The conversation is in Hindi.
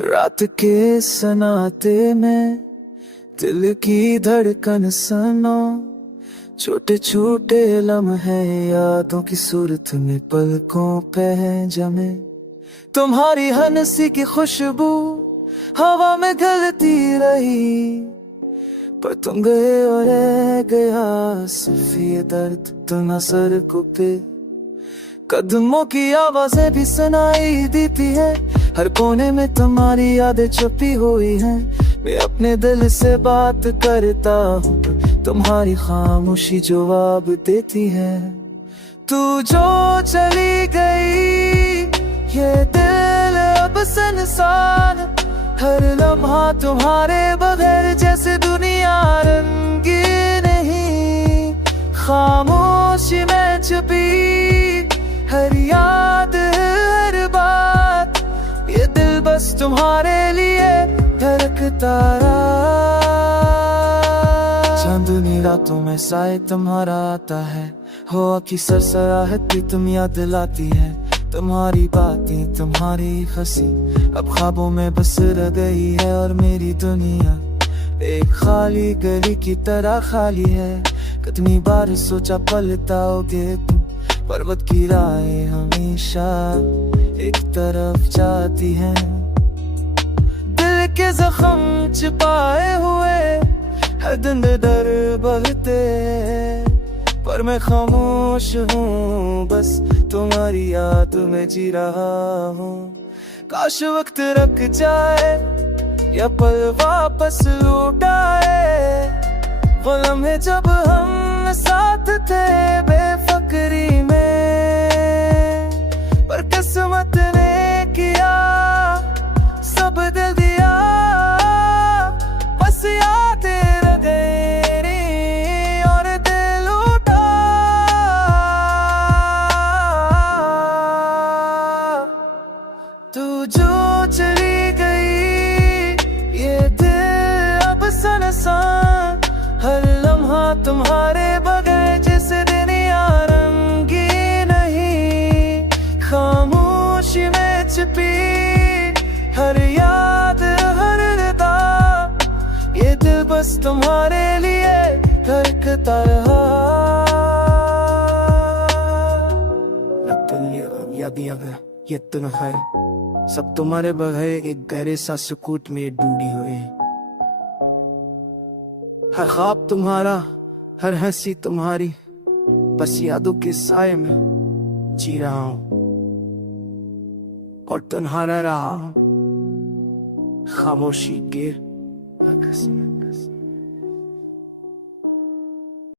रात के सन्नाटे में दिल की धड़कन सनो, छोटे छोटे लम्हे यादों की सूरत में पलकों पे जमे। तुम्हारी हंसी की खुशबू हवा में गलती रही, पर तुम गए और रह गया सिर्फ ये दर्द तो न सर को पे। कदमों की आवाजें भी सुनाई देती है, हर कोने में तुम्हारी यादें छुपी हुई हैं। मैं अपने दिल से बात करता हूँ, तुम्हारी खामोशी जवाब देती है। तू जो चली गई ये दिल अब सुनसान, हर लम्हा तुम्हारे बगैर जैसे दुनिया रंगी नहीं। खामोशी में छुपी हर याद हर बात, ये दिल बस तुम्हारे लिए धड़कता रहा। चांदनी रातों में साए तुम्हारा आता है, हवा की सरसराहट भी तुम याद दिलाती है। तुम्हारी बातें तुम्हारी हंसी अब ख्वाबों में बस रह गई है, और मेरी दुनिया एक खाली गली की तरह खाली है। कितनी बार सोचा पलटाओगे तुम, पर्वत की राहें हमेशा एक तरफ जाती हैं। दिल के जख्म छिपाए हुए हर दिन डर बढ़ते, पर मैं खामोश हूँ, बस तुम्हारी याद में जी रहा हूँ। काश वक्त रुक जाए या पल वापस लौट आए, वो लम्हे जब हम साथ थे बेफिक्री में। पर किस्मत ने किया सब दे दिया, बस यादें रह गई और दिल उठा। तू जो चली गई ये दिल अब सुनसान, हर लम्हा तुम्हारे बगैर जैसे दुनिया रंगी नहीं। खामोशी में छुपी हर याद हर रिदा, ये दिल बस तुम्हारे लिए धड़कता रहा। ये तन्हाई सब तुम्हारे बगैर एक गहरे सा सुकून में डूबी हुई। हर ख्वाब तुम्हारा हर हंसी तुम्हारी, बस यादों के साए में जी रहा हूँ और तुम्हारा रहा खामोशी के